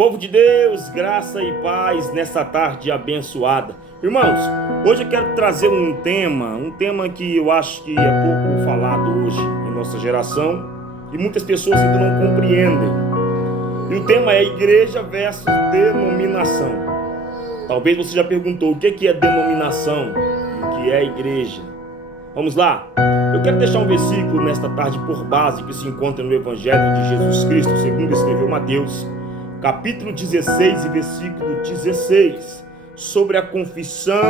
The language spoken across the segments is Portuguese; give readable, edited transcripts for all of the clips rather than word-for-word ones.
Povo de Deus, graça e paz nessa tarde abençoada. Irmãos, hoje eu quero trazer um tema que eu acho que é pouco falado hoje em nossa geração e muitas pessoas ainda não compreendem. E o tema é igreja versus denominação. Talvez você já perguntou o que é denominação e o que é igreja. Vamos lá? Eu quero deixar um versículo nesta tarde por base que se encontra no Evangelho de Jesus Cristo, segundo escreveu Mateus, capítulo 16 e versículo 16, sobre a confissão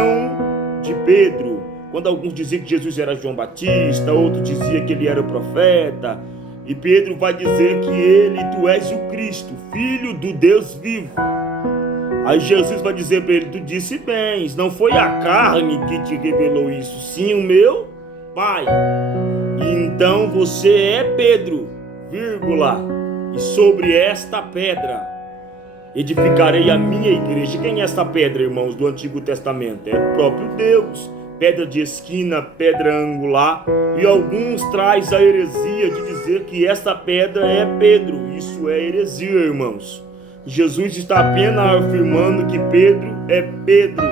de Pedro, quando alguns diziam que Jesus era João Batista, outros diziam que ele era o profeta, e Pedro vai dizer que tu és o Cristo, filho do Deus vivo. Aí Jesus vai dizer para ele: tu disse bem, não foi a carne que te revelou isso, sim o meu Pai. E então você é Pedro, vírgula, e sobre esta pedra edificarei a minha igreja. Quem é esta pedra, irmãos, do Antigo Testamento? É o próprio Deus. Pedra de esquina, pedra angular. E alguns traz a heresia de dizer que esta pedra é Pedro. Isso é heresia, irmãos. Jesus está apenas afirmando que Pedro é Pedro,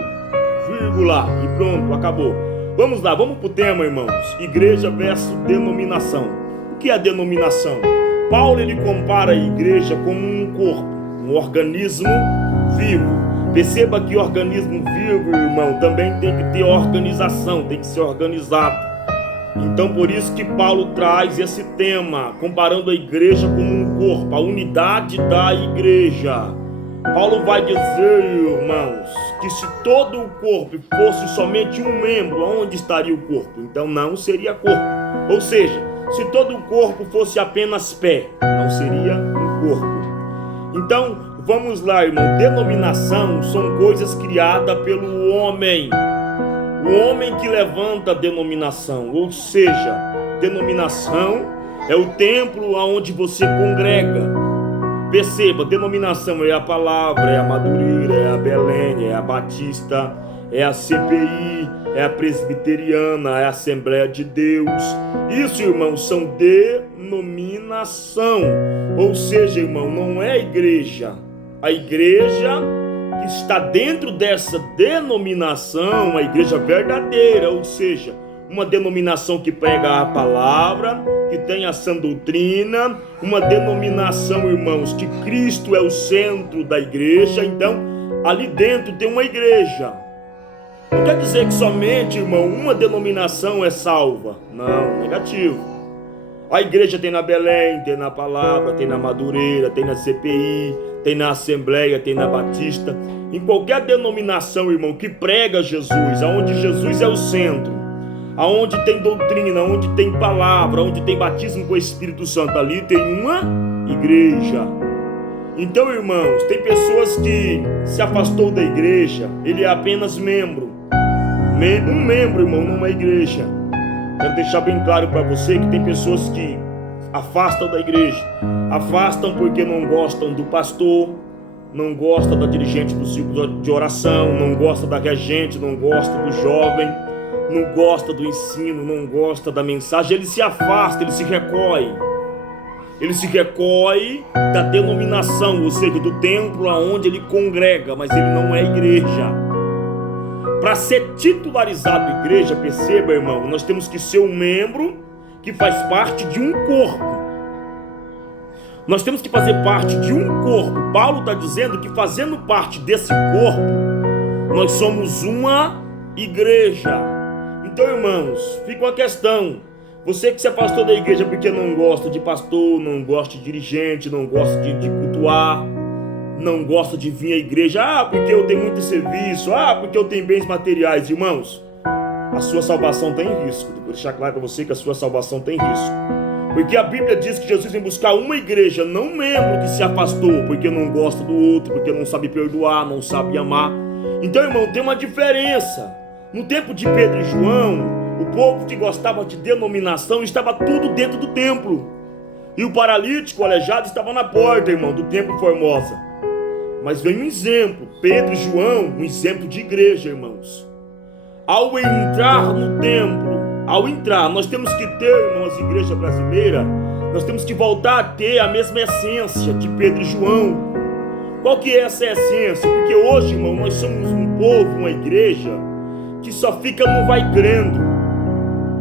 vírgula, e pronto, acabou. Vamos lá, vamos para o tema, irmãos. Igreja versus denominação. O que é denominação? Paulo ele compara a igreja como um corpo, um organismo vivo. Perceba que organismo vivo, irmão, também tem que ter organização, tem que ser organizado. Então por isso que Paulo traz esse tema, comparando a igreja como um corpo, a unidade da igreja. Paulo vai dizer, irmãos, que se todo o corpo fosse somente um membro, aonde estaria o corpo? Então não seria corpo. Ou seja, se todo o corpo fosse apenas pé, não seria um corpo. Então, vamos lá, irmão. Denominação são coisas criadas pelo homem. O homem que levanta a denominação. Ou seja, denominação é o templo onde você congrega. Perceba, denominação é a palavra, é a Madureira, é a Belém, é a Batista, é a CPI, é a Presbiteriana, é a Assembleia de Deus. Isso, irmãos, são denominação. Ou seja, irmão, não é igreja. A igreja que está dentro dessa denominação, a igreja verdadeira, ou seja, uma denominação que prega a palavra, que tem a sã doutrina, uma denominação, irmãos, que Cristo é o centro da igreja. Então, ali dentro tem uma igreja. Não quer dizer que somente, irmão, uma denominação é salva. Não, negativo. A igreja tem na Belém, tem na Palavra, tem na Madureira, tem na CPI, tem na Assembleia, tem na Batista. Em qualquer denominação, irmão, que prega Jesus, aonde Jesus é o centro, aonde tem doutrina, aonde tem palavra, aonde tem batismo com o Espírito Santo, ali tem uma igreja. Então, irmãos, tem pessoas que se afastou da igreja, ele é apenas membro. Um membro, irmão, numa igreja. Quero deixar bem claro para você que tem pessoas que afastam da igreja. Afastam porque não gostam do pastor, não gostam da dirigente do círculo de oração, não gostam da regente, não gostam do jovem, não gosta do ensino, não gosta da mensagem. Ele se afasta, ele se recolhe. Ele se recolhe da denominação, ou seja, do templo aonde ele congrega, mas ele não é igreja. Para ser titularizado igreja, perceba, irmão, nós temos que ser um membro que faz parte de um corpo. Nós temos que fazer parte de um corpo. Paulo está dizendo que fazendo parte desse corpo, nós somos uma igreja. Então, irmãos, fica uma questão. Você que se afastou da igreja porque não gosta de pastor, não gosta de dirigente, não gosta de cultuar, não gosta de vir à igreja, porque eu tenho muito serviço, porque eu tenho bens materiais. Irmãos, a sua salvação está em risco. Vou deixar claro para você que a sua salvação tem risco. Porque a Bíblia diz que Jesus vem buscar uma igreja, não um membro que se afastou porque não gosta do outro, porque não sabe perdoar, não sabe amar. Então, irmão, tem uma diferença. No tempo de Pedro e João, o povo que gostava de denominação estava tudo dentro do templo. E o paralítico, o aleijado, estava na porta, irmão, do templo Formosa. Mas vem um exemplo, Pedro e João, um exemplo de igreja, irmãos. Ao entrar no templo, nós temos que ter, irmãos, igreja brasileira, nós temos que voltar a ter a mesma essência de Pedro e João. Qual que é essa essência? Porque hoje, irmão, nós somos um povo, uma igreja, que só fica no vai crendo.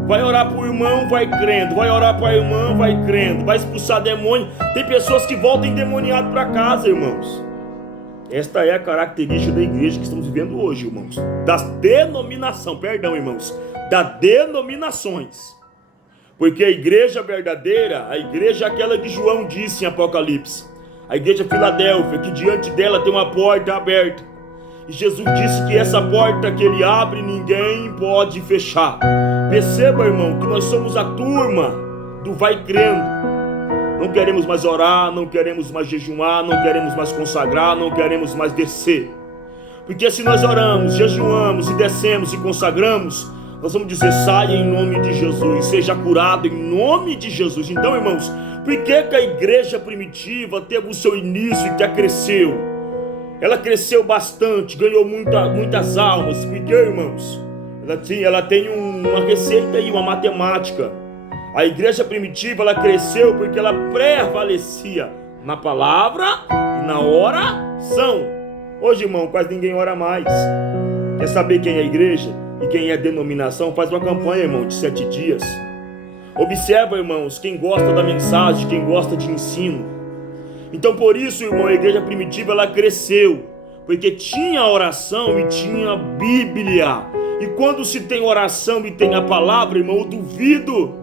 Vai orar para o irmão, vai crendo. Vai orar para a irmã, vai crendo. Vai expulsar demônio. Tem pessoas que voltam endemoniadas para casa, irmãos. Esta é a característica da igreja que estamos vivendo hoje, irmãos. Das denominações, perdão, irmãos. Das denominações. Porque a igreja verdadeira, a igreja é aquela que João disse em Apocalipse. A igreja Filadélfia, que diante dela tem uma porta aberta. E Jesus disse que essa porta que ele abre, ninguém pode fechar. Perceba, irmão, que nós somos a turma do vai crendo. Não queremos mais orar, não queremos mais jejuar, não queremos mais consagrar, não queremos mais descer. Porque se nós oramos, jejuamos e descemos e consagramos, nós vamos dizer: saia em nome de Jesus, seja curado em nome de Jesus. Então, irmãos, por que a igreja primitiva teve o seu início e que cresceu? Ela cresceu bastante, ganhou muitas almas. Porque, irmãos, ela tem uma receita e uma matemática. A igreja primitiva, ela cresceu porque ela prevalecia na palavra e na oração. Hoje, irmão, quase ninguém ora mais. Quer saber quem é a igreja e quem é denominação? Faz uma campanha, irmão, de 7 dias. Observa, irmãos, quem gosta da mensagem, quem gosta de ensino. Então, por isso, irmão, a igreja primitiva, ela cresceu, porque tinha oração e tinha Bíblia. E quando se tem oração e tem a palavra, irmão, eu duvido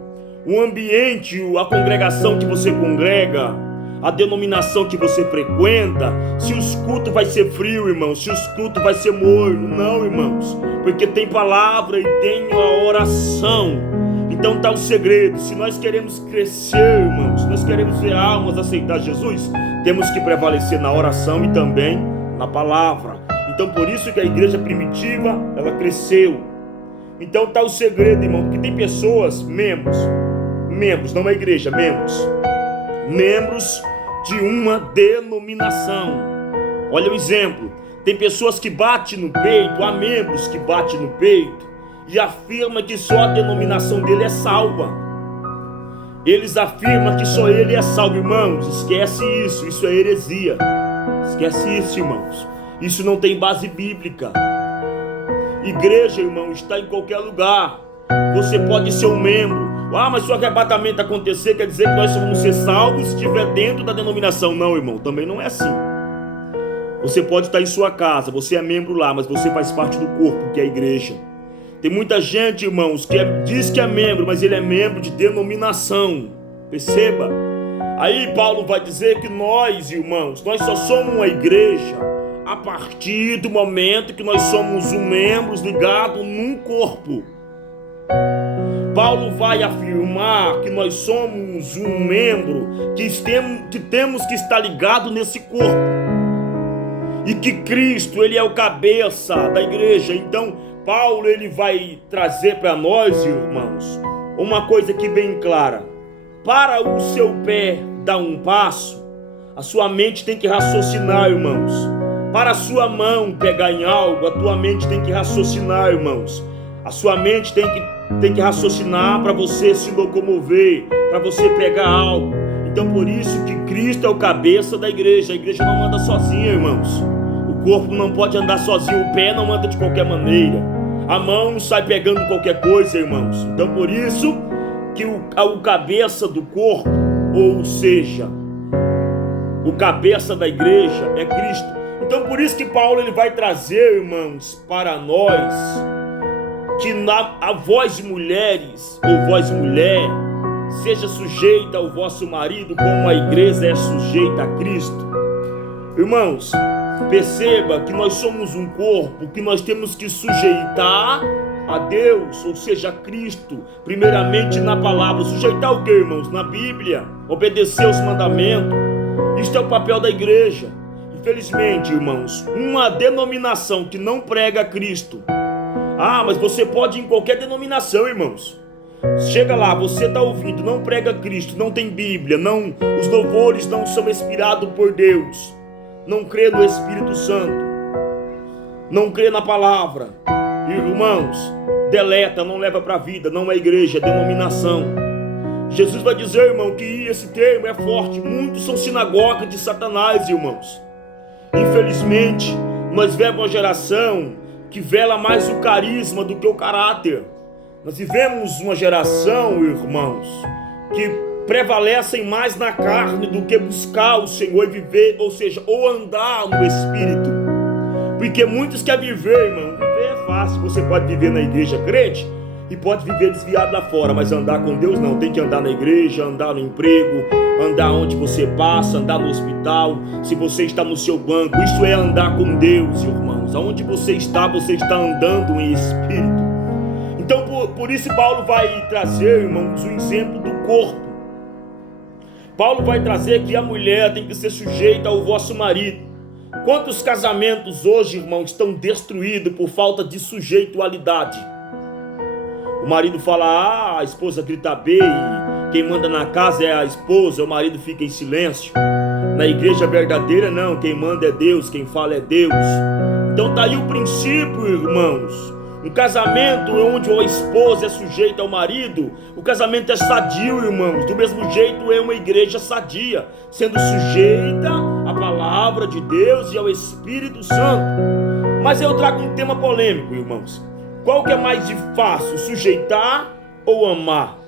o ambiente, a congregação que você congrega, a denominação que você frequenta, se os cultos vai ser frio, irmão, se os cultos vai ser morno. Não, irmãos, porque tem palavra e tem a oração. Então está o segredo. Se nós queremos crescer, irmãos, se nós queremos ver almas aceitar Jesus, temos que prevalecer na oração e também na palavra. Então por isso que a igreja primitiva, ela cresceu. Então está o segredo, irmão, porque tem pessoas, membros, não é igreja, membros de uma denominação. Olha o exemplo. Tem pessoas que batem no peito, há membros que batem no peito e afirma que só a denominação dele é salva. Eles afirmam que só ele é salvo. Irmãos, esquece isso, isso é heresia. Esquece isso, irmãos. Isso não tem base bíblica. Igreja, irmão, está em qualquer lugar. Você pode ser um membro. Ah, mas se o arrebatamento acontecer, quer dizer que nós vamos ser salvos se estiver dentro da denominação. Não, irmão, também não é assim. Você pode estar em sua casa, você é membro lá, mas você faz parte do corpo, que é a igreja. Tem muita gente, irmãos, que diz que é membro, mas ele é membro de denominação. Perceba? Aí Paulo vai dizer que nós, irmãos, nós só somos uma igreja a partir do momento que nós somos um membro ligado num corpo. Paulo vai afirmar que nós somos um membro que temos que estar ligado nesse corpo. E que Cristo, ele é o cabeça da igreja. Então, Paulo, ele vai trazer para nós, irmãos, uma coisa aqui bem clara. Para o seu pé dar um passo, a sua mente tem que raciocinar, irmãos. Para a sua mão pegar em algo, a tua mente tem que raciocinar, irmãos. A sua mente tem que raciocinar para você se locomover, para você pegar algo. Então por isso que Cristo é o cabeça da igreja. A igreja não anda sozinha, irmãos. O corpo não pode andar sozinho, o pé não anda de qualquer maneira. A mão não sai pegando qualquer coisa, irmãos. Então por isso que o cabeça do corpo, ou seja, o cabeça da igreja é Cristo. Então por isso que Paulo ele vai trazer, irmãos, para nós que a vós mulheres, ou vós mulher, seja sujeita ao vosso marido como a igreja é sujeita a Cristo. Irmãos, perceba que nós somos um corpo, que nós temos que sujeitar a Deus, ou seja, a Cristo, primeiramente na palavra. Sujeitar o que, irmãos? Na Bíblia, obedecer os mandamentos. Isto é o papel da igreja. Infelizmente, irmãos, uma denominação que não prega Cristo. Ah, mas você pode ir em qualquer denominação, irmãos. Chega lá, você está ouvindo, não prega Cristo, não tem Bíblia, não, os louvores não são inspirados por Deus, não crê no Espírito Santo, não crê na palavra. Irmãos, deleta, não leva para a vida, não é igreja, é denominação. Jesus vai dizer, irmão, que esse termo é forte. Muitos são sinagogas de Satanás, irmãos. Infelizmente, nós vivemos uma geração que vela mais o carisma do que o caráter. Nós vivemos uma geração, irmãos, que prevalecem mais na carne do que buscar o Senhor e viver, ou seja, ou andar no Espírito. Porque muitos querem viver, irmão. Viver é fácil. Você pode viver na igreja crente e pode viver desviado lá fora, mas andar com Deus não. Tem que andar na igreja, andar no emprego, andar onde você passa, andar no hospital, se você está no seu banco. Isso é andar com Deus, irmãos. Aonde você está andando em Espírito. Então por isso Paulo vai trazer, irmãos, um exemplo do corpo. Paulo vai trazer que a mulher tem que ser sujeita ao vosso marido. Quantos casamentos hoje, irmãos, estão destruídos por falta de sujeitualidade? O marido fala A, a esposa grita B, e quem manda na casa é a esposa, o marido fica em silêncio. Na igreja verdadeira não, quem manda é Deus, quem fala é Deus. Então tá aí o princípio, irmãos. Um casamento onde a esposa é sujeita ao marido, o casamento é sadio, irmãos. Do mesmo jeito é uma igreja sadia, sendo sujeita à palavra de Deus e ao Espírito Santo. Mas eu trago um tema polêmico, irmãos. Qual que é mais fácil, sujeitar ou amar?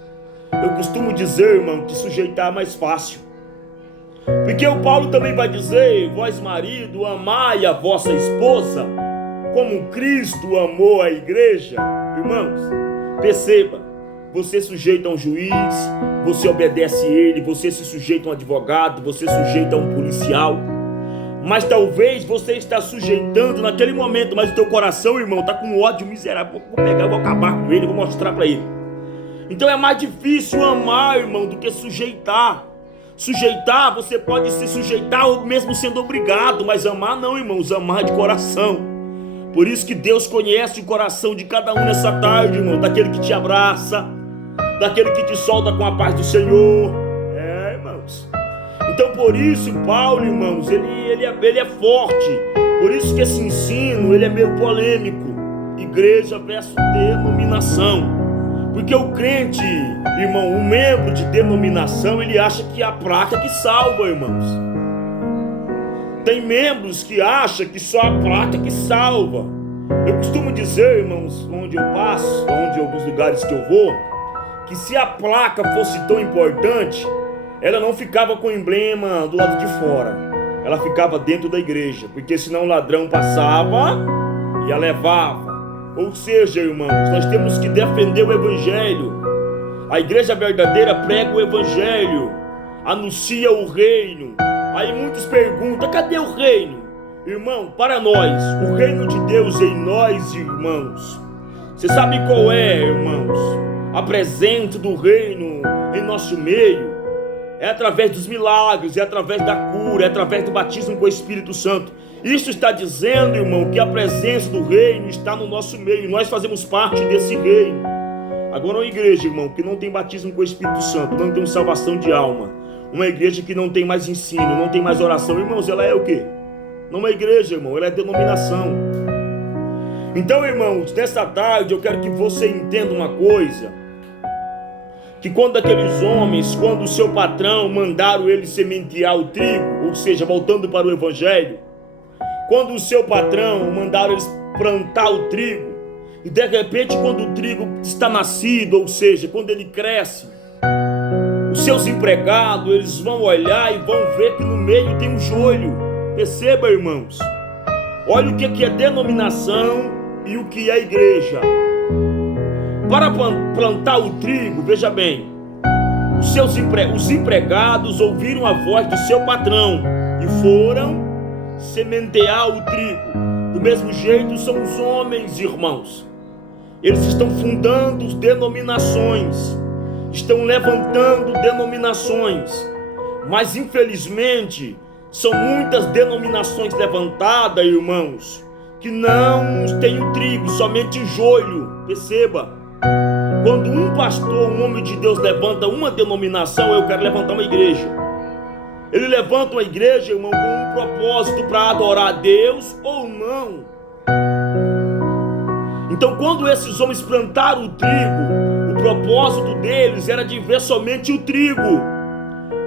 Eu costumo dizer, irmão, que sujeitar é mais fácil. Porque o Paulo também vai dizer: vós marido, amai a vossa esposa, como Cristo amou a igreja. Irmãos, perceba, você sujeita a um juiz, você obedece a ele, você se sujeita a um advogado, você sujeita a um policial. Mas talvez você está sujeitando naquele momento, mas o teu coração, irmão, está com ódio miserável. Vou pegar, vou acabar com ele, vou mostrar para ele. Então é mais difícil amar, irmão, do que sujeitar. Sujeitar, você pode se sujeitar mesmo sendo obrigado, mas amar não, irmãos, amar de coração. Por isso que Deus conhece o coração de cada um nessa tarde, irmão, daquele que te abraça, daquele que te solta com a paz do Senhor. Irmãos. Então por isso Paulo, irmãos, ele é forte. Por isso que esse ensino, ele é meio polêmico. Igreja versus denominação. Porque o crente, irmão, um membro de denominação, ele acha que é a placa que salva, irmãos. Tem membros que acham que só a placa que salva. Eu costumo dizer, irmãos, onde eu passo, alguns lugares que eu vou, que se a placa fosse tão importante, ela não ficava com o emblema do lado de fora, ela ficava dentro da igreja, porque senão o ladrão passava e a levava. Ou seja, irmãos, nós temos que defender o evangelho. A igreja verdadeira prega o evangelho, anuncia o reino. Aí muitos perguntam: cadê o reino? Irmão, para nós, o reino de Deus em nós, irmãos. Você sabe qual é, irmãos? A presença do reino em nosso meio é através dos milagres, é através da cura, é através do batismo com o Espírito Santo. Isso está dizendo, irmão, que a presença do reino está no nosso meio. Nós fazemos parte desse reino. Agora, uma igreja, irmão, que não tem batismo com o Espírito Santo, não tem salvação de alma, uma igreja que não tem mais ensino, não tem mais oração, irmãos, ela é o quê? Não é uma igreja, irmão, ela é denominação. Então, irmãos, nesta tarde eu quero que você entenda uma coisa: que quando aqueles homens, quando o seu patrão mandaram ele sementear o trigo, ou seja, voltando para o evangelho, quando o seu patrão mandaram eles plantar o trigo, e de repente quando o trigo está nascido, ou seja, quando ele cresce, os seus empregados, eles vão olhar e vão ver que no meio tem um joelho. Perceba, irmãos, olha o que é denominação e o que é igreja. Para plantar o trigo, veja bem, os empregados ouviram a voz do seu patrão e foram sementear o trigo. Do mesmo jeito são os homens, irmãos. Eles estão fundando denominações, estão levantando denominações, mas infelizmente são muitas denominações levantadas, irmãos, que não tem o trigo, somente o joio. Perceba, quando um pastor, um homem de Deus levanta uma denominação: eu quero levantar uma igreja. Ele levanta uma igreja, irmão, com um propósito para adorar a Deus ou não. Então, quando esses homens plantaram o trigo, o propósito deles era de ver somente o trigo.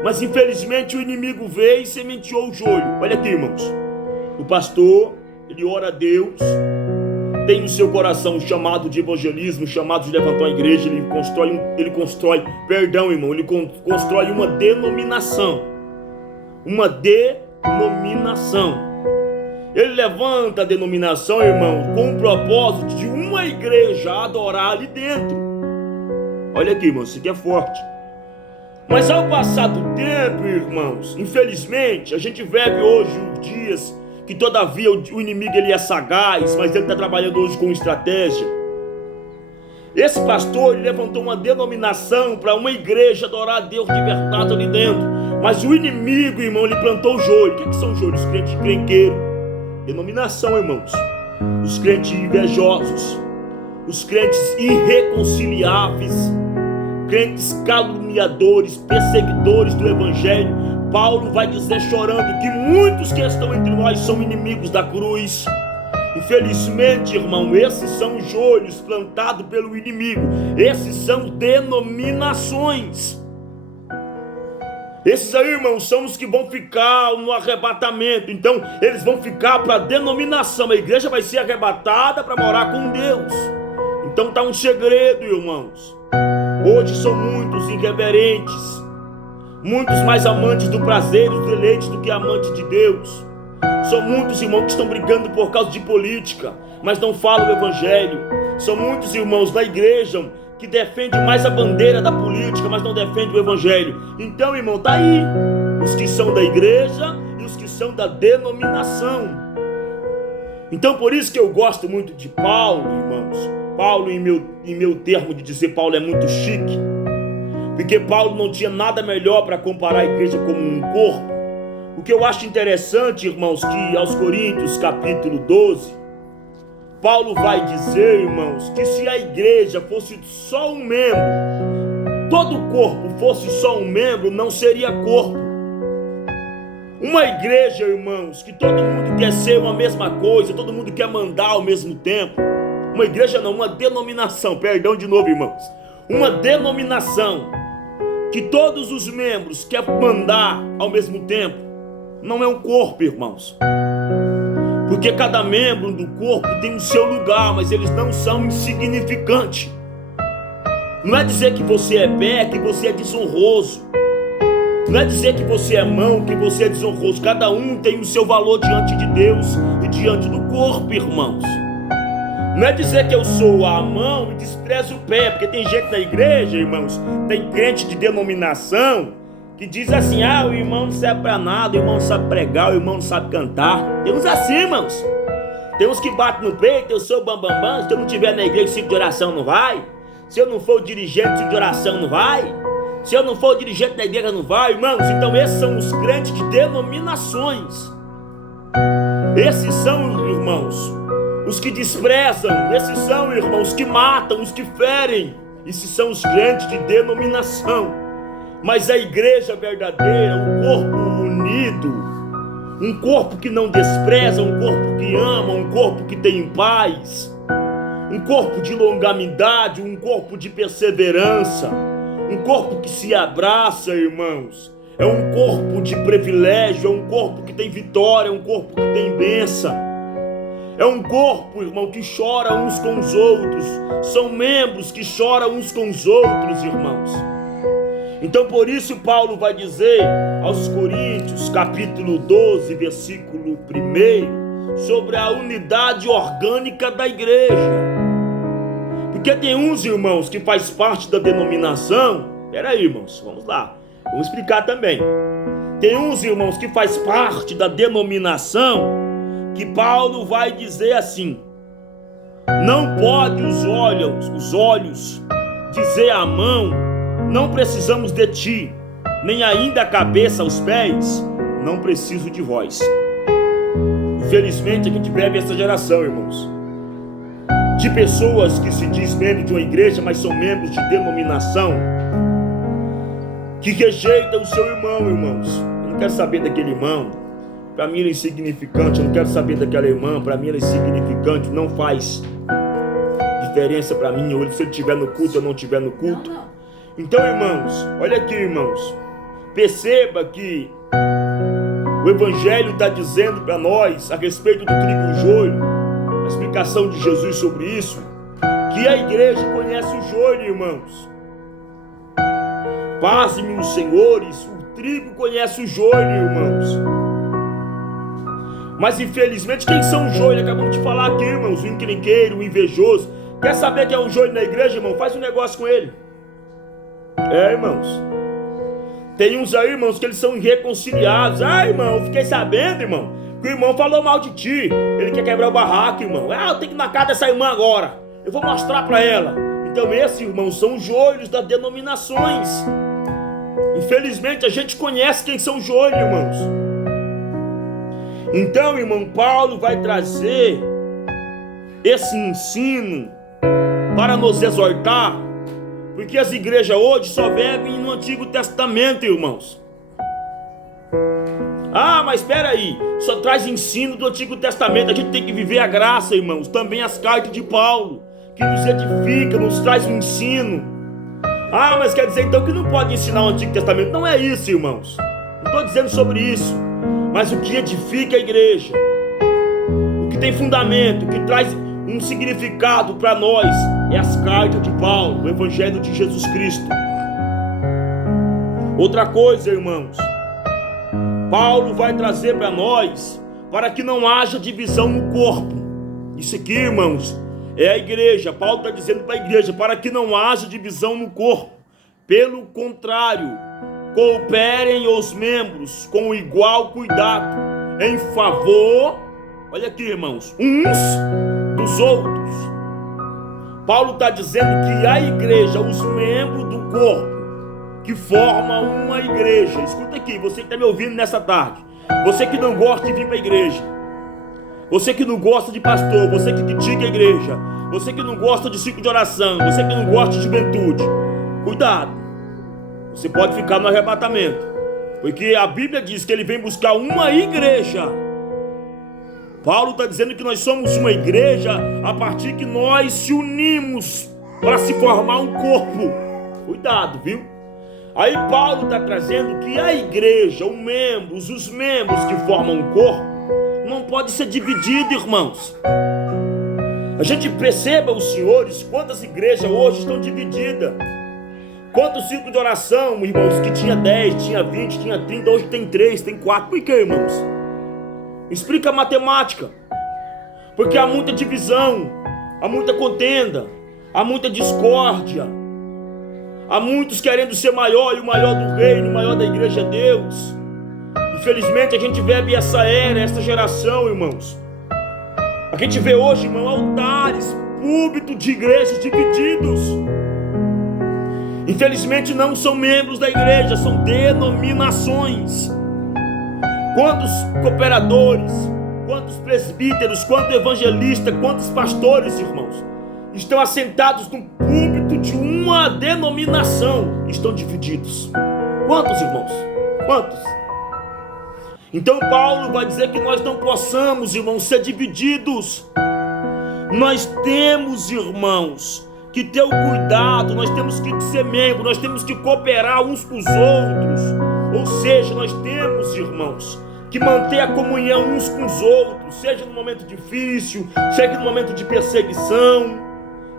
Mas infelizmente o inimigo veio e sementeou o joio. Olha aqui, irmãos. pastor, ele ora a Deus, tem no seu coração um chamado de evangelismo, um chamado de levantar a igreja, ele constrói uma denominação. Uma denominação. Ele levanta a denominação, irmão, com o propósito de uma igreja adorar ali dentro. Olha aqui, irmão, isso aqui é forte. Mas ao passar do tempo, irmãos, infelizmente, a gente vive hoje os dias que todavia o inimigo ele é sagaz, mas ele está trabalhando hoje com estratégia. Esse pastor ele levantou uma denominação para uma igreja adorar a Deus de verdade ali dentro. Mas o inimigo, irmão, ele plantou o joio. O que são joios? Os crentes crenqueiros. Denominação, irmãos. Os crentes invejosos. Os crentes irreconciliáveis. Crentes caluniadores, perseguidores do evangelho. Paulo vai dizer chorando que muitos que estão entre nós são inimigos da cruz. Infelizmente, irmão, esses são joios plantados pelo inimigo. Esses são denominações. Esses aí, irmãos, são os que vão ficar no arrebatamento. Então, eles vão ficar para a denominação. A igreja vai ser arrebatada para morar com Deus. Então, está um segredo, irmãos. Hoje são muitos irreverentes, muitos mais amantes do prazer e dos deleites do que amantes de Deus. São muitos irmãos que estão brigando por causa de política, mas não falam o evangelho. São muitos irmãos da igreja que defendem mais a bandeira da política, mas não defendem o evangelho. Então, irmão, tá aí os que são da igreja e os que são da denominação. Então, por isso que eu gosto muito de Paulo, irmãos. Paulo, em meu termo de dizer, Paulo é muito chique, porque Paulo não tinha nada melhor para comparar a igreja como um corpo. O que eu acho interessante, irmãos, que aos Coríntios, capítulo 12, Paulo vai dizer, irmãos, que se a igreja fosse só um membro, todo o corpo fosse só um membro, não seria corpo. Uma igreja, irmãos, que todo mundo quer ser uma mesma coisa, todo mundo quer mandar ao mesmo tempo. Uma igreja não, uma denominação, perdão de novo, irmãos. Uma denominação que todos os membros querem mandar ao mesmo tempo, não é um corpo, irmãos. Porque cada membro do corpo tem o seu lugar, mas eles não são insignificantes. Não é dizer que você é pé, que você é desonroso. Não é dizer que você é mão, que você é desonroso. Cada um tem o seu valor diante de Deus e diante do corpo, irmãos. Não é dizer que eu sou a mão e desprezo o pé, porque tem gente na igreja, irmãos, tem crente de denominação que diz assim, o irmão não serve para nada, o irmão não sabe pregar, o irmão não sabe cantar. Tem uns assim, irmãos. Tem uns que batem no peito, eu sou bambambam, se eu não estiver na igreja, o ciclo de oração não vai. Se eu não for o dirigente, o ciclo de oração não vai. Se eu não for o dirigente da igreja, não vai, irmãos. Então esses são os crentes de denominações. Esses são, irmãos, os que desprezam. Esses são, irmãos, que matam, os que ferem. Esses são os crentes de denominação. Mas a igreja verdadeira, um corpo unido, um corpo que não despreza, um corpo que ama, um corpo que tem paz, um corpo de longanimidade, um corpo de perseverança, um corpo que se abraça, irmãos. É um corpo de privilégio, é um corpo que tem vitória, é um corpo que tem bênção. É um corpo, irmão, que chora uns com os outros. São membros que choram uns com os outros, irmãos. Então por isso Paulo vai dizer aos Coríntios, capítulo 12, versículo 1, sobre a unidade orgânica da igreja. Porque tem uns, irmãos, que faz parte da denominação. Peraí, irmãos, vamos lá, vamos explicar também. Tem uns, irmãos, que faz parte da denominação, que Paulo vai dizer assim: não pode os olhos dizer à mão, não precisamos de ti, nem ainda a cabeça aos pés, não preciso de vós. Infelizmente a gente vive essa geração, irmãos, de pessoas que se diz membro de uma igreja, mas são membros de denominação, que rejeitam o seu irmão, irmãos. Eu não quero saber daquele irmão, para mim ele é insignificante. Eu não quero saber daquela irmã, para mim ela é insignificante, não faz diferença para mim, ou se ele estiver no culto ou não estiver no culto. Então, irmãos, olha aqui, irmãos, perceba que O Evangelho está dizendo para nós, a respeito do trigo e o joio, a explicação de Jesus sobre isso, que a igreja conhece o joio, irmãos. Pasme os senhores, o trigo conhece o joio, irmãos. Mas infelizmente, quem são os joio? Acabamos de falar aqui, irmãos, o encrenqueiro, o invejoso. Quer saber quem é um joio na igreja, irmão? Faz um negócio com ele. Irmãos. Tem uns aí, irmãos, que eles são irreconciliados. Irmão, fiquei sabendo, irmão, que o irmão falou mal de ti. Ele quer quebrar o barraco, irmão. Eu tenho que ir na casa dessa irmã agora. Eu vou mostrar para ela. Então esses, irmãos, são os joios das denominações. Infelizmente, a gente conhece quem são os joios, irmãos. Então, irmão, Paulo vai trazer esse ensino para nos exortar, porque as igrejas hoje só vivem no Antigo Testamento, irmãos. Mas espera aí, só traz ensino do Antigo Testamento. A gente tem que viver a graça, irmãos. Também as cartas de Paulo, que nos edifica, nos traz um ensino. Mas quer dizer então que não pode ensinar o Antigo Testamento? Não é isso, irmãos. Não estou dizendo sobre isso. Mas o que edifica a igreja, o que tem fundamento, o que traz um significado para nós, é as cartas de Paulo, o Evangelho de Jesus Cristo. Outra coisa, irmãos, Paulo vai trazer para nós, para que não haja divisão no corpo. Isso aqui, irmãos, é a igreja. Paulo está dizendo para a igreja, para que não haja divisão no corpo. Pelo contrário, cooperem os membros com igual cuidado, em favor, olha aqui, irmãos, uns dos outros. Paulo está dizendo que a igreja, os membros do corpo, que formam uma igreja. Escuta aqui, você que está me ouvindo nessa tarde, você que não gosta de vir para a igreja, você que não gosta de pastor, você que critica a igreja, você que não gosta de ciclo de oração, você que não gosta de juventude, cuidado. Você pode ficar no arrebatamento, porque a Bíblia diz que ele vem buscar uma igreja. Paulo está dizendo que nós somos uma igreja a partir que nós se unimos para se formar um corpo. Cuidado, viu? Aí Paulo está trazendo que a igreja, os membros que formam um corpo, não pode ser dividido, irmãos. A gente perceba, os senhores, quantas igrejas hoje estão divididas. Quantos ciclos de oração, irmãos, que tinha 10, tinha 20, tinha 30, hoje tem 3, tem 4. Por que, irmãos? Explica a matemática. Porque há muita divisão, há muita contenda, há muita discórdia. Há muitos querendo ser maior, e o maior do reino, o maior da igreja é Deus. Infelizmente a gente vive essa era, essa geração, irmãos. A gente vê hoje, irmão, altares púlpitos de igrejas divididos. Infelizmente não são membros da igreja, são denominações. Quantos cooperadores, quantos presbíteros, quantos evangelistas, quantos pastores, irmãos, estão assentados no púlpito de uma denominação, estão divididos? Quantos, irmãos? Quantos? Então Paulo vai dizer que nós não possamos, irmãos, ser divididos. Nós temos, irmãos, que ter o cuidado, nós temos que ser membros, nós temos que cooperar uns com os outros. Ou seja, nós temos, irmãos, que manter a comunhão uns com os outros, seja no momento difícil, seja no momento de perseguição,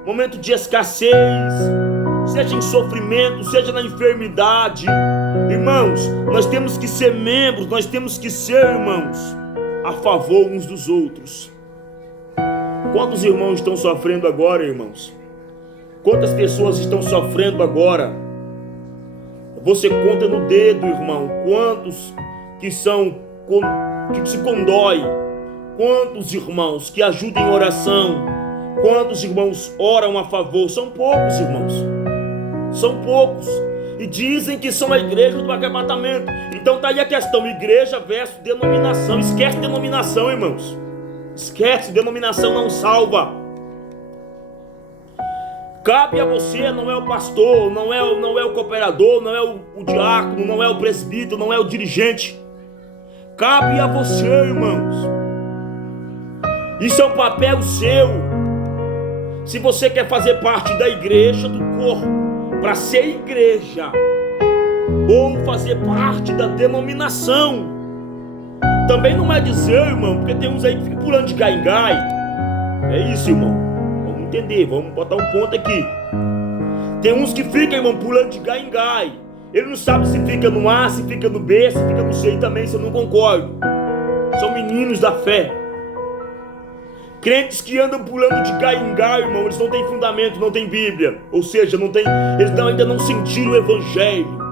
momento de escassez, seja em sofrimento, seja na enfermidade. Irmãos, nós temos que ser membros, nós temos que ser, irmãos, a favor uns dos outros. Quantos irmãos estão sofrendo agora, irmãos? Quantas pessoas estão sofrendo agora? Você conta no dedo, irmão, quantos que se condói, quantos irmãos que ajudam em oração, quantos irmãos oram a favor. São poucos, irmãos, são poucos, e dizem que são a igreja do arrebatamento. Então está aí a questão, igreja versus denominação. Esquece denominação, irmãos, esquece, denominação não salva. Cabe a você, não é o pastor, não é o cooperador, não é o diácono, não é o presbítero, não é o dirigente. Cabe a você, irmãos. Isso é um papel seu. Se você quer fazer parte da igreja do corpo, para ser igreja, ou fazer parte da denominação, Também não é dizer, irmão, porque tem uns aí que ficam pulando de gai em gai. É isso, irmão. Vamos entender, vamos botar um ponto aqui. Tem uns que ficam, irmão, pulando de gai em gai. Ele não sabe se fica no A, se fica no B, se fica no C também, se eu não concordo. São meninos da fé. Crentes que andam pulando de gai em gai, irmão, eles não têm fundamento, não têm Bíblia. Ou seja, eles ainda não sentiram o Evangelho.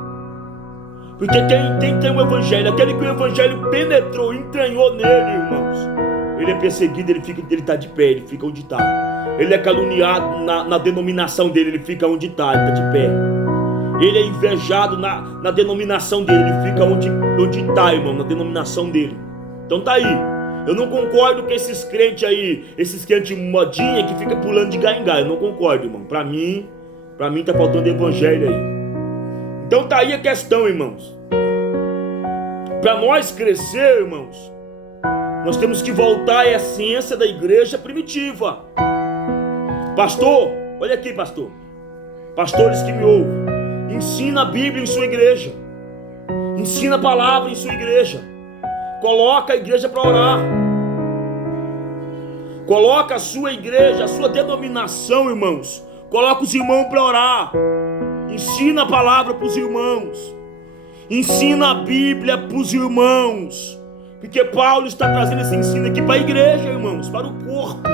Porque quem tem o Evangelho, aquele que o Evangelho penetrou, entranhou nele, irmãos, ele é perseguido, ele está de pé, ele fica onde está. Ele é caluniado na denominação dele, ele fica onde está, ele está de pé. Ele é invejado na denominação dele, ele fica onde está, irmão, na denominação dele. Então tá aí. Eu não concordo com esses crentes aí, esses crentes modinha que fica pulando de gai em gai. Eu não concordo, irmão. Pra mim tá faltando evangelho aí. Então tá aí a questão, irmãos. Para nós crescer, irmãos, nós temos que voltar à essência da igreja primitiva. Pastor, olha aqui, pastor. Pastores que me ouvem, ensina a Bíblia em sua igreja. Ensina a palavra em sua igreja. Coloca a igreja para orar. Coloca a sua igreja, a sua denominação, irmãos. Coloca os irmãos para orar. Ensina a palavra para os irmãos. Ensina a Bíblia para os irmãos. Porque Paulo está trazendo esse ensino aqui para a igreja, irmãos, para o corpo.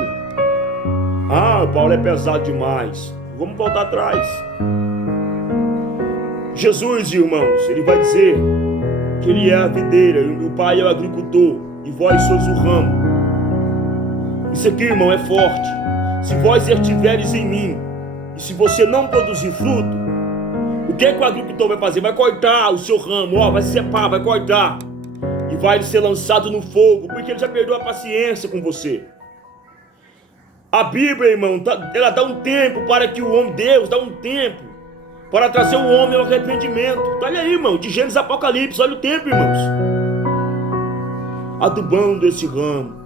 Ah, Paulo é pesado demais. Vamos voltar atrás. Jesus, irmãos, ele vai dizer que ele é a videira e o Pai é o agricultor e vós sois o ramo. Isso aqui, irmão, é forte. Se vós estiveres em mim e se você não produzir fruto, o que o agricultor vai fazer? Vai cortar o seu ramo, vai separar, vai cortar e vai ser lançado no fogo, porque ele já perdeu a paciência com você. A Bíblia, irmão, ela dá um tempo para que o homem, Deus dá um tempo para trazer o homem ao arrependimento. Olha aí, irmão, de Gênesis a Apocalipse, olha o tempo, irmãos. Adubando esse ramo,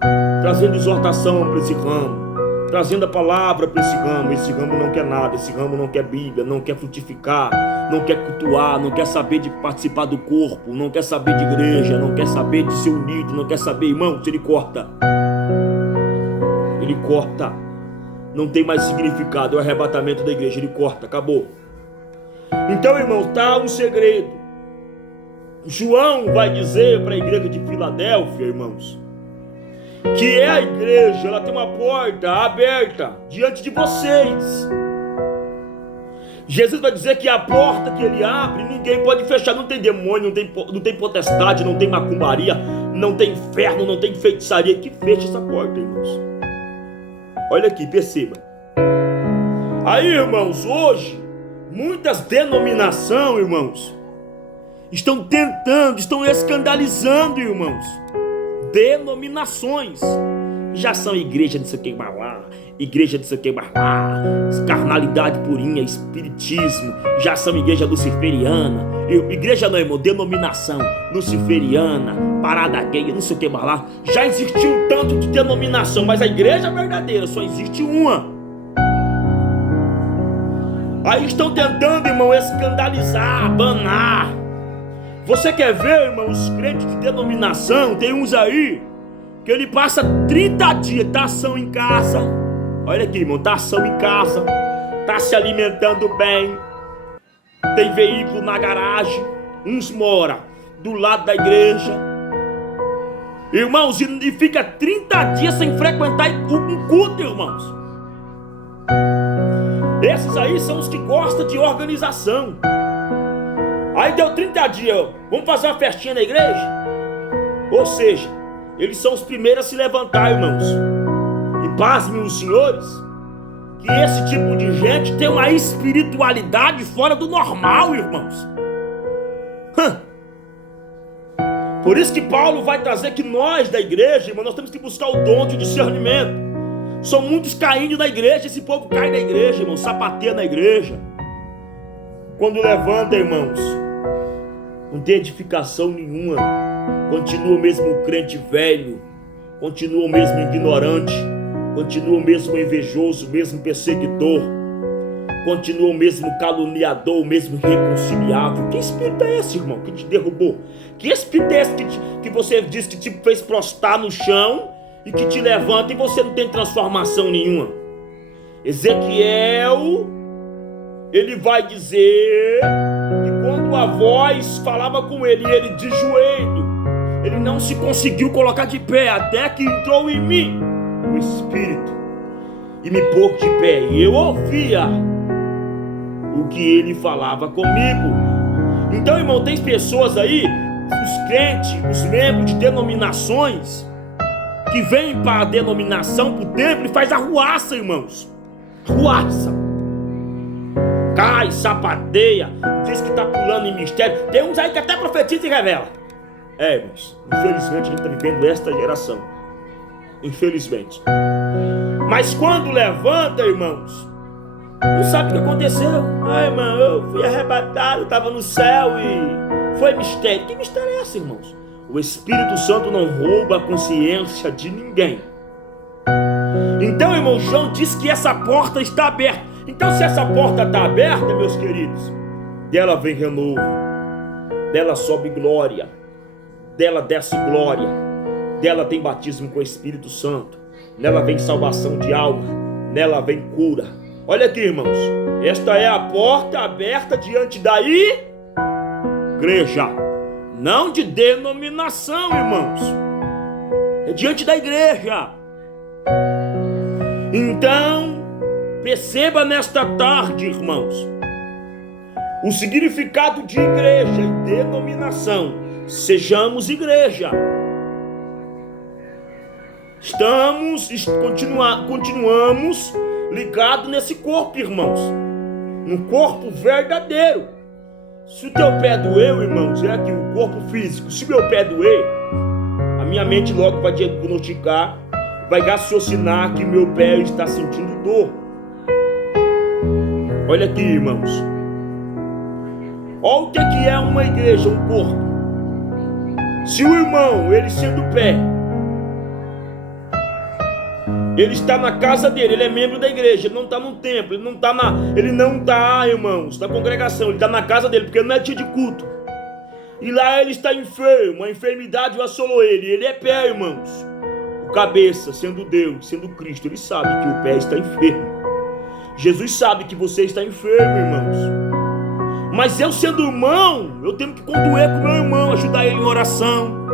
trazendo exortação para esse ramo, trazendo a palavra para esse ramo. Esse ramo não quer nada, esse ramo não quer Bíblia, não quer frutificar, não quer cultuar, não quer saber de participar do corpo, não quer saber de igreja, não quer saber de ser unido, não quer saber, irmãos, ele corta. Ele corta. Não tem mais significado, é o arrebatamento da igreja, ele corta, acabou. Então, irmão, está um segredo. João vai dizer para a igreja de Filadélfia, irmãos, que é a igreja, ela tem uma porta aberta diante de vocês. Jesus vai dizer que a porta que ele abre, ninguém pode fechar. Não tem demônio, não tem potestade, não tem macumbaria, não tem inferno, não tem feitiçaria que feche essa porta, irmãos. Olha aqui, perceba. Aí, irmãos, hoje muitas denominações, irmãos, estão escandalizando, irmãos. Denominações. Já são igreja de isso aqui, lá, igreja de isso aqui, lá, carnalidade purinha, espiritismo. Já são igreja luciferiana. Igreja não, irmão, denominação luciferiana, parada gay, não sei o que, lá. Já existiu um tanto de denominação, mas a igreja verdadeira só existe uma. Aí estão tentando, irmão, escandalizar, banar. Você quer ver, irmão, os crentes de denominação? Tem uns aí que ele passa 30 dias, tá ação em casa. Olha aqui, irmão, tá ação em casa, tá se alimentando bem, tem veículo na garagem. Uns moram do lado da igreja, irmãos, e fica 30 dias sem frequentar um culto, irmãos. Esses aí são os que gostam de organização. Aí deu 30 dias, vamos fazer uma festinha na igreja? Ou seja, eles são os primeiros a se levantar, irmãos. E pasmem os senhores, que esse tipo de gente tem uma espiritualidade fora do normal, irmãos. Por isso que Paulo vai trazer que nós da igreja, irmão, nós temos que buscar o dom de discernimento. São muitos caindo na igreja, esse povo cai na igreja, irmão, sapateia na igreja. Quando levanta, irmãos, não tem edificação nenhuma. Continua o mesmo crente velho, continua o mesmo ignorante, continua o mesmo invejoso, o mesmo perseguidor, continua o mesmo caluniador, o mesmo irreconciliável. Que espírito é esse, irmão, que te derrubou? Que espírito é esse que você diz que te fez prostrar no chão e que te levanta e você não tem transformação nenhuma? Ezequiel, ele vai dizer que quando a voz falava com ele, ele de joelho, ele não se conseguiu colocar de pé, até que entrou em mim o Espírito e me pôs de pé, e eu ouvia o que ele falava comigo. Então, irmão, tem pessoas aí, os crentes, os membros de denominações, que vêm para a denominação, para o templo, e faz arruaça, irmãos. Arruaça. Cai, sapateia, diz que está pulando em mistério. Tem uns aí que até profetiza e revela. Irmãos, infelizmente a gente está vivendo esta geração. Infelizmente. Mas quando levanta, irmãos, não sabe o que aconteceu. Irmão, eu fui arrebatado, estava no céu e foi mistério. Que mistério é esse, irmãos? O Espírito Santo não rouba a consciência de ninguém. Então, irmão, João diz que essa porta está aberta. Então, se essa porta está aberta, meus queridos, dela vem renovo, dela sobe glória, dela desce glória, dela tem batismo com o Espírito Santo, nela vem salvação de alma, nela vem cura. Olha aqui, irmãos, esta é a porta aberta diante da igreja, não de denominação, irmãos, é diante da igreja. Então, perceba nesta tarde, irmãos, o significado de igreja e denominação. Sejamos igreja. Continuamos ligados nesse corpo, irmãos, no corpo verdadeiro. Se o teu pé doeu, irmãos, é aqui o corpo físico. Se meu pé doer, a minha mente logo vai diagnosticar, vai raciocinar que meu pé está sentindo dor. Olha aqui, irmãos. Olha o que é uma igreja, um corpo. Se o irmão, ele sendo pé, ele está na casa dele, ele é membro da igreja, ele não está no templo, ele não está, irmãos, na congregação, ele está na casa dele, porque não é dia de culto. E lá ele está enfermo, a enfermidade o assolou ele é pé, irmãos. O cabeça, sendo Deus, sendo Cristo, ele sabe que o pé está enfermo. Jesus sabe que você está enfermo, irmãos. Mas eu sendo irmão, eu tenho que condoer com o meu irmão, ajudar ele em oração,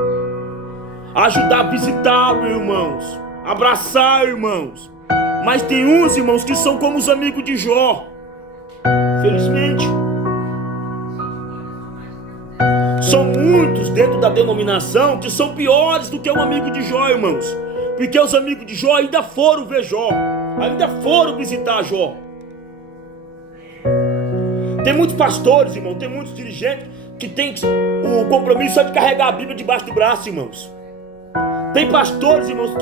ajudar a visitá-lo, irmãos, abraçar, irmãos. Mas tem uns, irmãos, que são como os amigos de Jó. Felizmente, são muitos dentro da denominação que são piores do que um amigo de Jó, irmãos. Porque os amigos de Jó ainda foram ver Jó, ainda foram visitar Jó. Tem muitos pastores, irmão, tem muitos dirigentes que tem o compromisso só de carregar a Bíblia debaixo do braço, irmãos. Tem pastores, irmãos,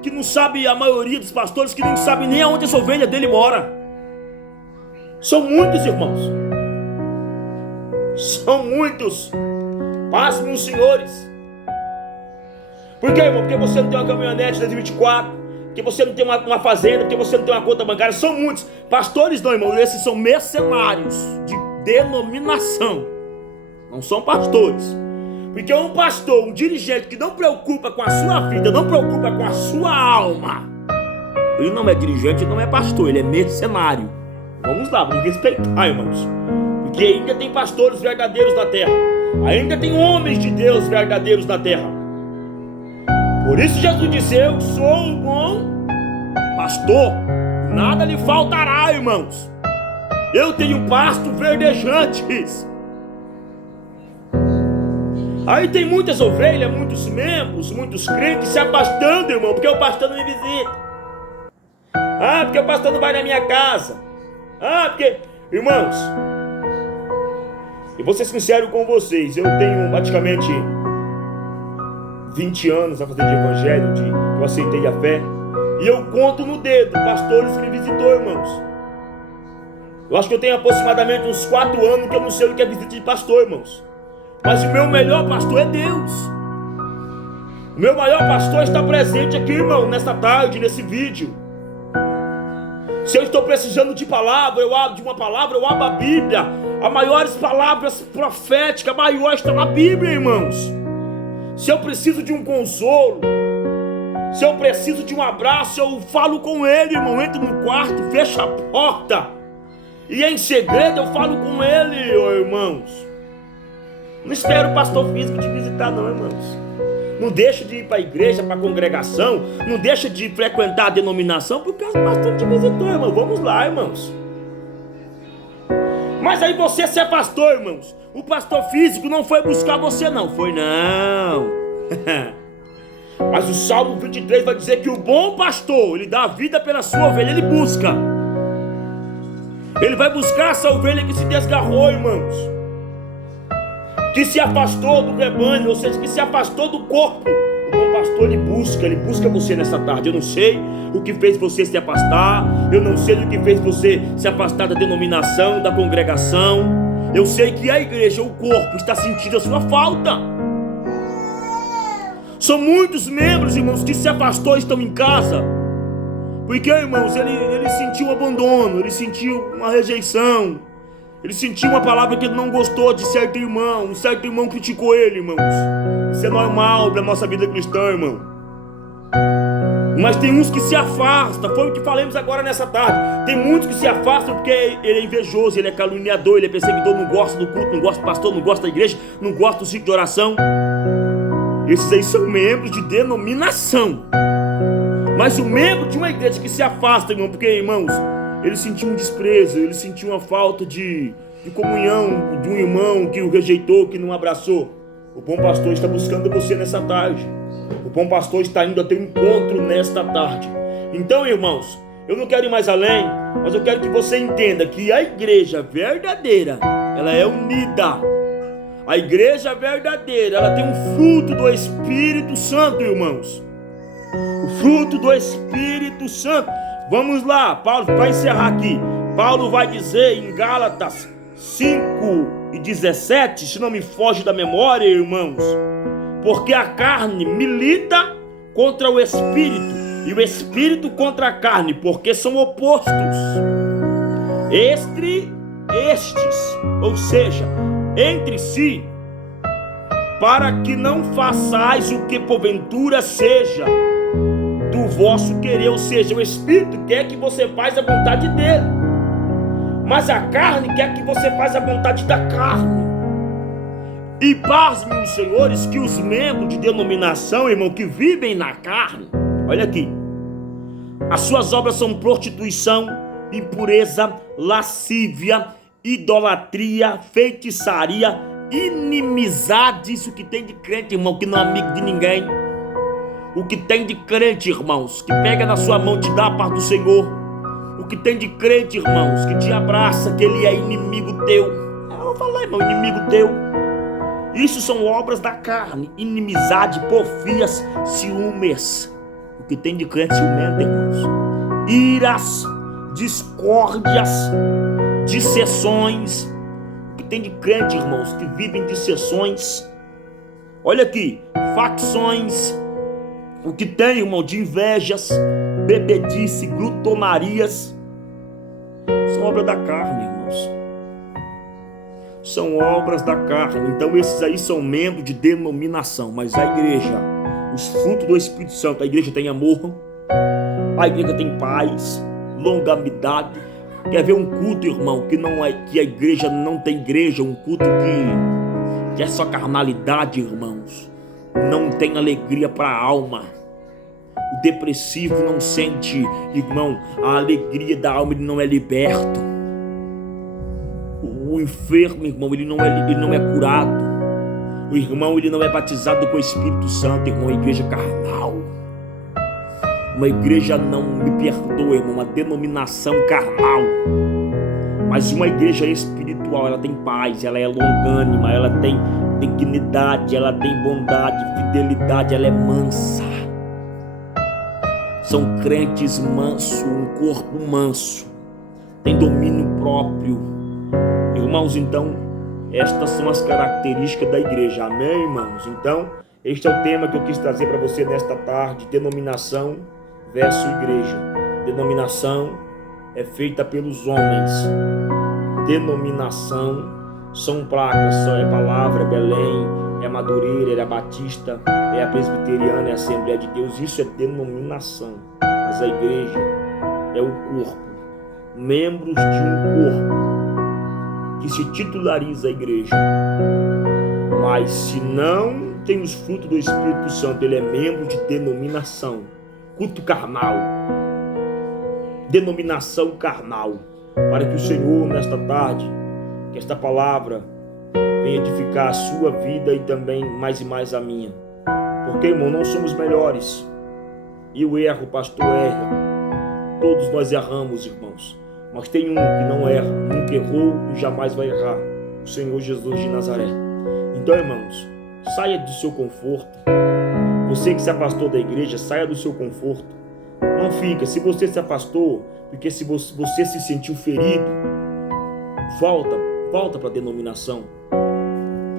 que não sabe, a maioria dos pastores, que não sabe nem aonde essa ovelha dele mora. São muitos, irmãos. São muitos. Pasmem os senhores. Por quê, irmão? Porque você não tem uma caminhonete 2024, porque você não tem uma fazenda, porque você não tem uma conta bancária. São muitos. Pastores não, irmão. Esses são mercenários de denominação. Não são pastores. Porque um pastor, um dirigente que não preocupa com a sua vida, não preocupa com a sua alma, ele não é dirigente, não é pastor, ele é mercenário. Vamos lá, vamos respeitar, irmãos. Porque ainda tem pastores verdadeiros na terra. Ainda tem homens de Deus verdadeiros na terra. Por isso Jesus disse: eu sou um bom pastor, nada lhe faltará, irmãos. Eu tenho pasto verdejantes. Aí tem muitas ovelhas, muitos membros, muitos crentes se afastando, irmão, porque o pastor não me visita. Porque o pastor não vai na minha casa. Porque... Irmãos, eu vou ser sincero com vocês, eu tenho praticamente 20 anos a fazer de evangelho, que eu aceitei a fé, e eu conto no dedo pastores que me visitou, irmãos. Eu acho que eu tenho aproximadamente uns 4 anos que eu não sei o que é visita de pastor, irmãos. Mas o meu melhor pastor é Deus. O meu maior pastor está presente aqui, irmão, nessa tarde, nesse vídeo. Se eu estou precisando de palavra, eu abro a Bíblia. As maiores palavras proféticas, a maior está na Bíblia, irmãos. Se eu preciso de um consolo, se eu preciso de um abraço, eu falo com ele, irmão. Entro no quarto, fecho a porta e em segredo eu falo com ele, irmãos. Não espero o pastor físico te visitar não, irmãos. Não deixa de ir para a igreja, para a congregação. Não deixa de frequentar a denominação, porque o pastor te visitou, irmão. Vamos lá, irmãos. Mas aí você se afastou, irmãos. O pastor físico não foi buscar você, não. Foi não. Mas o Salmo 23 vai dizer que o bom pastor, ele dá a vida pela sua ovelha, ele busca. Ele vai buscar essa ovelha que se desgarrou, irmãos, que se afastou do rebanho, ou seja, que se afastou do corpo. O bom pastor, ele busca você nessa tarde. Eu não sei o que fez você se afastar, eu não sei o que fez você se afastar da denominação, da congregação. Eu sei que a igreja, o corpo, está sentindo a sua falta. São muitos membros, irmãos, que se afastou e estão em casa, porque, irmãos, ele sentiu um abandono, ele sentiu uma rejeição, ele sentiu uma palavra que ele não gostou de certo irmão, um certo irmão criticou ele, irmãos. Isso é normal para a nossa vida cristã, irmão. Mas tem uns que se afastam, foi o que falamos agora nessa tarde. Tem muitos que se afastam porque ele é invejoso, ele é caluniador, ele é perseguidor, não gosta do culto, não gosta do pastor, não gosta da igreja, não gosta do ciclo de oração. Esses aí são membros de denominação. Mas o membro de uma igreja que se afasta, irmão, porque, irmãos, ele sentiu um desprezo, ele sentiu uma falta de comunhão de um irmão que o rejeitou, que não abraçou. O bom pastor está buscando você nessa tarde. O bom pastor está indo a teu encontro nesta tarde. Então, irmãos, eu não quero ir mais além, mas eu quero que você entenda que a igreja verdadeira, ela é unida. A igreja verdadeira, ela tem um fruto do Espírito Santo, irmãos. O fruto do Espírito Santo. Vamos lá, Paulo, para encerrar aqui, Paulo vai dizer em Gálatas 5:17, se não me foge da memória, irmãos, porque a carne milita contra o Espírito, e o Espírito contra a carne, porque são opostos. Ou seja, entre si, para que não façais o que porventura seja do vosso querer, ou seja, o Espírito quer que você faça a vontade dele, mas a carne quer que você faça a vontade da carne. E pasmem os senhores que os membros de denominação, irmão, que vivem na carne, olha aqui, as suas obras são prostituição, impureza, lascívia, idolatria, feitiçaria, inimizade. Isso que tem de crente, irmão, que não é amigo de ninguém. O que tem de crente, irmãos, que pega na sua mão, te dá a paz do Senhor. O que tem de crente, irmãos, que te abraça, que ele é inimigo teu. Eu vou falar, irmão, inimigo teu. Isso são obras da carne, inimizade, porfias, ciúmes. O que tem de crente ciumento, irmãos. Iras, discórdias, disseções. O que tem de crente, irmãos, que vivem disseções. Olha aqui, facções. O que tem, irmão, de invejas, bebedice, glutonarias. São obras da carne, irmãos. São obras da carne. Então esses aí são membros de denominação. Mas a igreja, os frutos do Espírito Santo, a igreja tem amor, a igreja tem paz, longanimidade. Quer ver um culto, irmão, que não é, que a igreja não tem igreja, um culto que é só carnalidade, irmãos, não tem alegria para a alma. O depressivo não sente, irmão, a alegria da alma, ele não é liberto. O enfermo, irmão, ele não é curado. O irmão, ele não é batizado com o Espírito Santo, irmão. A igreja carnal, uma igreja, não me perdoa, irmão, uma denominação carnal. Mas uma igreja espiritual, ela tem paz, ela é longânima, ela tem dignidade, ela tem bondade, fidelidade, ela é mansa. São crentes mansos, um corpo manso, tem domínio próprio. Irmãos, então, estas são as características da igreja, amém, irmãos? Então, este é o tema que eu quis trazer para você nesta tarde: denominação versus igreja. Denominação é feita pelos homens. Denominação são placas, é palavra, é Belém, é Madureira, é a Batista, é a Presbiteriana, é a Assembleia de Deus. Isso é denominação. Mas a igreja é o corpo, membros de um corpo que se titulariza a igreja. Mas se não tem os frutos do Espírito Santo, ele é membro de denominação, culto carnal, denominação carnal. Para que o Senhor, nesta tarde, que esta palavra venha edificar a sua vida e também mais e mais a minha. Porque, irmão, não somos melhores. Eu erro, o pastor erra. Todos nós erramos, irmãos. Mas tem um que não erra, nunca errou e jamais vai errar. O Senhor Jesus de Nazaré. Então, irmãos, saia do seu conforto. Você que se afastou da igreja, saia do seu conforto. Não fica. Se você se afastou, porque se você se sentiu ferido, volta para a denominação.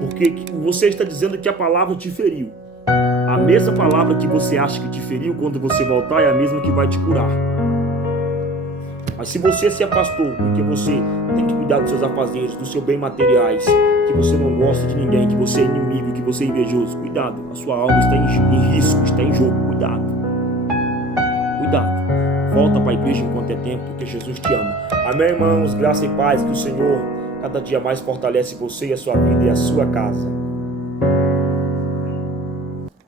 Porque você está dizendo que a palavra te feriu. A mesma palavra que você acha que te feriu, quando você voltar, é a mesma que vai te curar. Mas se você se afastou, porque você tem que cuidar dos seus afazeres, dos seus bens materiais, que você não gosta de ninguém, que você é inimigo, que você é invejoso, cuidado, a sua alma está em risco, está em jogo, cuidado. Volta para a igreja enquanto é tempo, porque Jesus te ama. Amém, irmãos? Graça e paz, que o Senhor cada dia mais fortalece você e a sua vida e a sua casa.